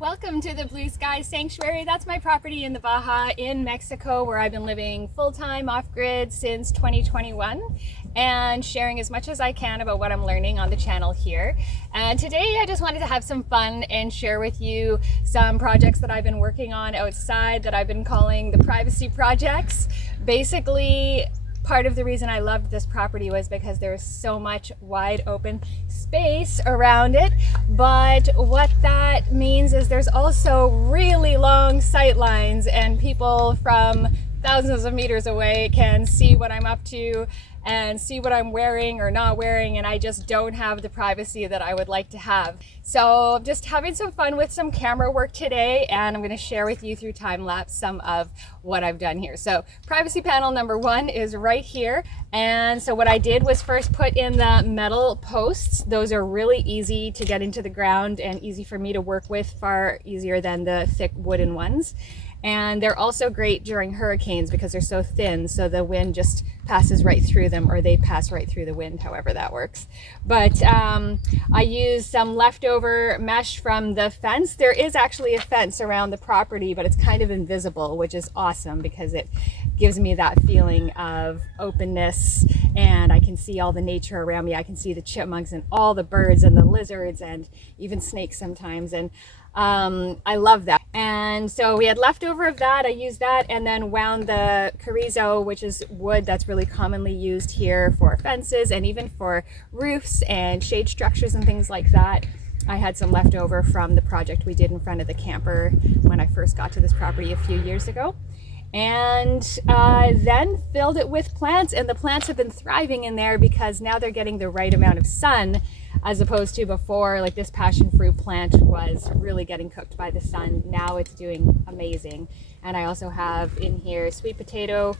Welcome to the Blue Sky Sanctuary. That's my property in the Baja in Mexico, where I've been living full-time off-grid since 2021 and sharing as much as I can about what I'm learning on the channel here. And today I just wanted to have some fun and share with you some projects that I've been working on outside that I've been calling the privacy projects. Basically, part of the reason I loved this property was because there's so much wide open space around it, but what that means is there's also really long sight lines, and people from thousands of meters away can see what I'm up to and see what I'm wearing or not wearing, and I just don't have the privacy that I would like to have. So just having some fun with some camera work today, and I'm going to share with you through time lapse some of what I've done here. So privacy panel number one is right here, and so what I did was first put in the metal posts. Those are really easy to get into the ground and easy for me to work with, far easier than the thick wooden ones. And they're also great during hurricanes because they're so thin, so the wind just passes right through them, or they pass right through the wind, however that works. But I used some leftover mesh from the fence. There is actually a fence around the property, but it's kind of invisible, which is awesome because it gives me that feeling of openness, and I can see all the nature around me. I can see the chipmunks and all the birds and the lizards and even snakes sometimes, and I love that. And so we had leftover of that. I used that and then wound the chorizo, which is wood that's really commonly used here for fences and even for roofs and shade structures and things like that. I had some leftover from the project we did in front of the camper when I first got to this property a few years ago. And then filled it with plants, and the plants have been thriving in there because now they're getting the right amount of sun, as opposed to before, like this passion fruit plant was really getting cooked by the sun. Now it's doing amazing. And I also have in here sweet potatoes,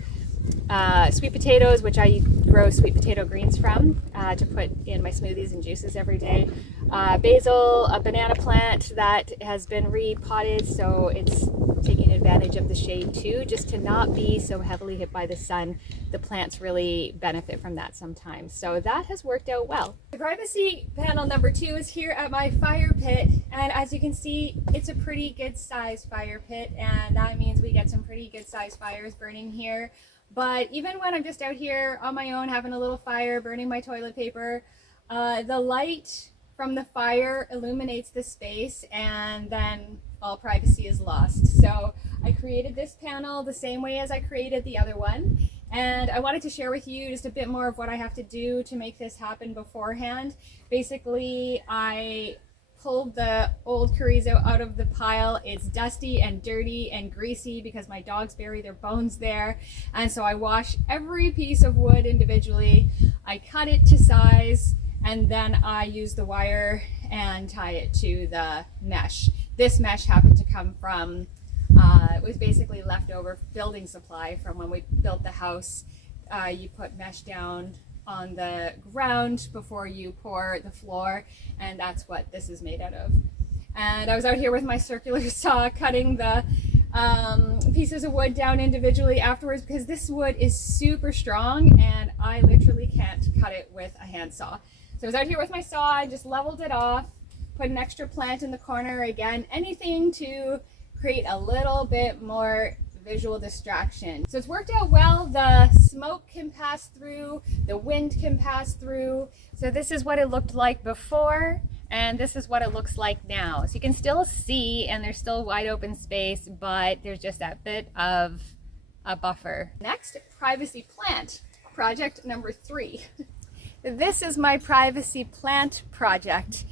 which I grow sweet potato greens from to put in my smoothies and juices every day. Basil, a banana plant that has been repotted, so it's taking advantage of the shade too, just to not be so heavily hit by the sun. The plants really benefit from that sometimes, so that has worked out well. The privacy panel number two is here at my fire pit, and as you can see, it's a pretty good sized fire pit, and that means we get some pretty good sized fires burning here. But even when I'm just out here on my own having a little fire, burning my toilet paper, the light from the fire illuminates the space, and then all privacy is lost. So I created this panel the same way as I created the other one, and I wanted to share with you just a bit more of what I have to do to make this happen beforehand. Basically, I pulled the old chorizo out of the pile. It's dusty and dirty and greasy because my dogs bury their bones there, and so I wash every piece of wood individually. I cut it to size, and then I use the wire and tie it to the mesh. This mesh happened to come from, it was basically leftover building supply from when we built the house. You put mesh down on the ground before you pour the floor, and that's what this is made out of. And I was out here with my circular saw cutting the pieces of wood down individually afterwards because this wood is super strong and I literally can't cut it with a handsaw. So I was out here with my saw, I just leveled it off, put an extra plant in the corner, again, anything to create a little bit more visual distraction. So it's worked out well. The smoke can pass through, the wind can pass through. So this is what it looked like before, and this is what it looks like now. So you can still see, and there's still wide open space, but there's just that bit of a buffer. Next, privacy plant, project number 3. This is my privacy plant project.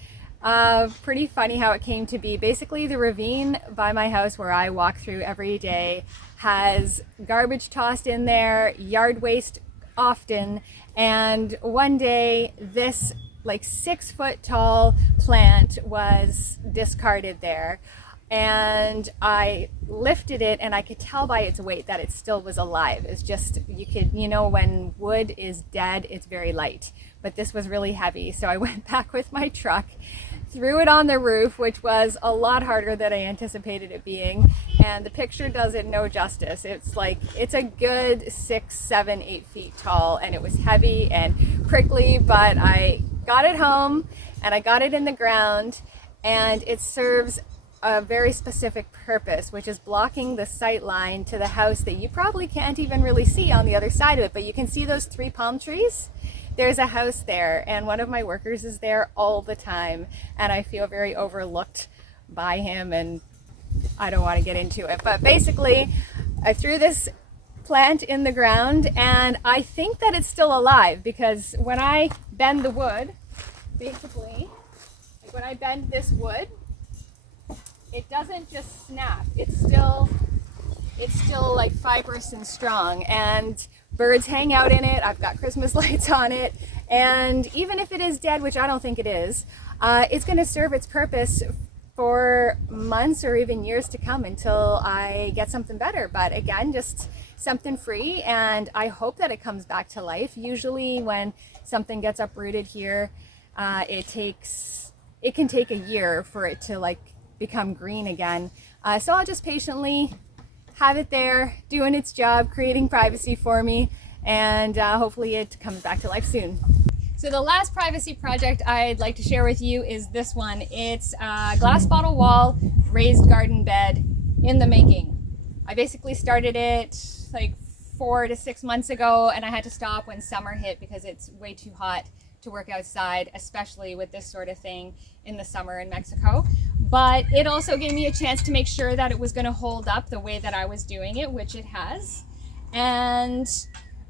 Pretty funny how it came to be. Basically, the ravine by my house where I walk through every day has garbage tossed in there, yard waste often, and one day this like 6-foot tall plant was discarded there, and I lifted it and I could tell by its weight that it still was alive. It's just, you know, when wood is dead, it's very light, but this was really heavy. So I went back with my truck, threw it on the roof, which was a lot harder than I anticipated it being, and the picture does it no justice. It's a good 6, 7, 8 feet tall, and it was heavy and prickly, but I got it home and I got it in the ground, and it serves a very specific purpose, which is blocking the sight line to the house that you probably can't even really see on the other side of it, but you can see those 3 palm trees. There's a house there, and one of my workers is there all the time, and I feel very overlooked by him, and I don't want to get into it. But basically, I threw this plant in the ground, and I think that it's still alive, because when I bend the wood, basically, like when I bend this wood, it doesn't just snap. It's still like fibrous and strong, and birds hang out in it. I've got Christmas lights on it, and even if it is dead, which I don't think it is, it's going to serve its purpose for months or even years to come until I get something better. But again, just something free, and I hope that it comes back to life. Usually when something gets uprooted here, it can take a year for it to like become green again. So I'll just patiently have it there doing its job, creating privacy for me, and hopefully it comes back to life soon. So the last privacy project I'd like to share with you is this one. It's a glass bottle wall raised garden bed in the making. I basically started it like 4 to 6 months ago, and I had to stop when summer hit because it's way too hot to work outside, especially with this sort of thing in the summer in Mexico. But it also gave me a chance to make sure that it was going to hold up the way that I was doing it, which it has. And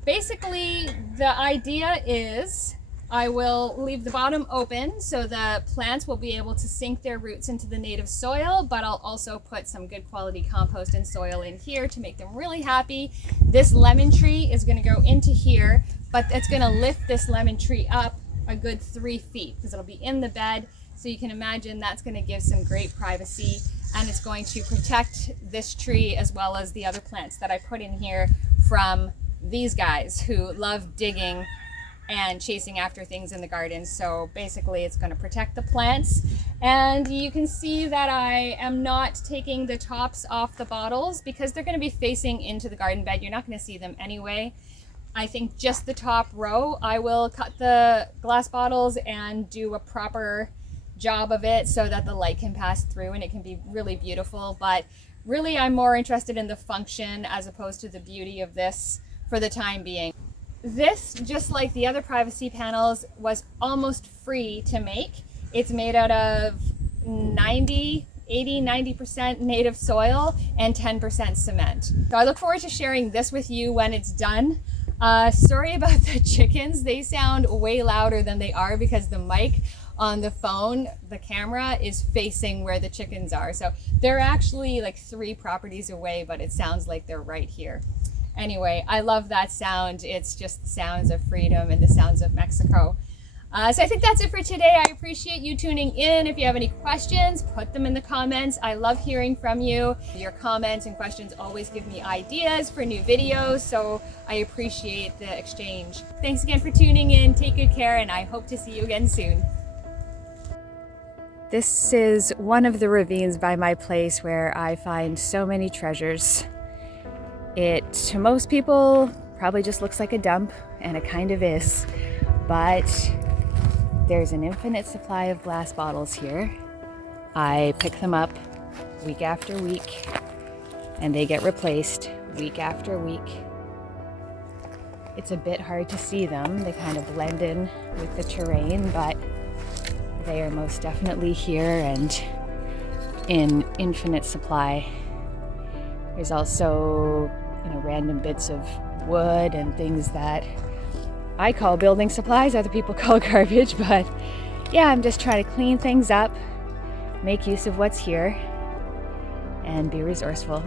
basically the idea is I will leave the bottom open so the plants will be able to sink their roots into the native soil, but I'll also put some good quality compost and soil in here to make them really happy. This lemon tree is going to go into here, but it's going to lift this lemon tree up a good 3 feet because it'll be in the bed. So you can imagine that's going to give some great privacy, and it's going to protect this tree as well as the other plants that I put in here from these guys who love digging and chasing after things in the garden. So basically it's going to protect the plants, and you can see that I am not taking the tops off the bottles because they're going to be facing into the garden bed. You're not going to see them anyway. I think just the top row, I will cut the glass bottles and do a proper job of it so that the light can pass through and it can be really beautiful. But really I'm more interested in the function as opposed to the beauty of this for the time being. This, just like the other privacy panels, was almost free to make. It's made out of 90% native soil and 10% cement. So I look forward to sharing this with you when it's done. Sorry about the chickens. They sound way louder than they are because the mic on the phone, the camera, is facing where the chickens are. So they're actually like 3 properties away, but it sounds like they're right here. Anyway, I love that sound. It's just the sounds of freedom and the sounds of Mexico. So I think that's it for today. I appreciate you tuning in. If you have any questions, put them in the comments. I love hearing from you. Your comments and questions always give me ideas for new videos, so I appreciate the exchange. Thanks again for tuning in. Take good care, and I hope to see you again soon. This is one of the ravines by my place where I find so many treasures. It, to most people, probably just looks like a dump, and it kind of is, but there's an infinite supply of glass bottles here. I pick them up week after week, and they get replaced week after week. It's a bit hard to see them. They kind of blend in with the terrain, but they are most definitely here and in infinite supply. There's also, random bits of wood and things that I call building supplies, other people call garbage, but yeah, I'm just trying to clean things up, make use of what's here, and be resourceful.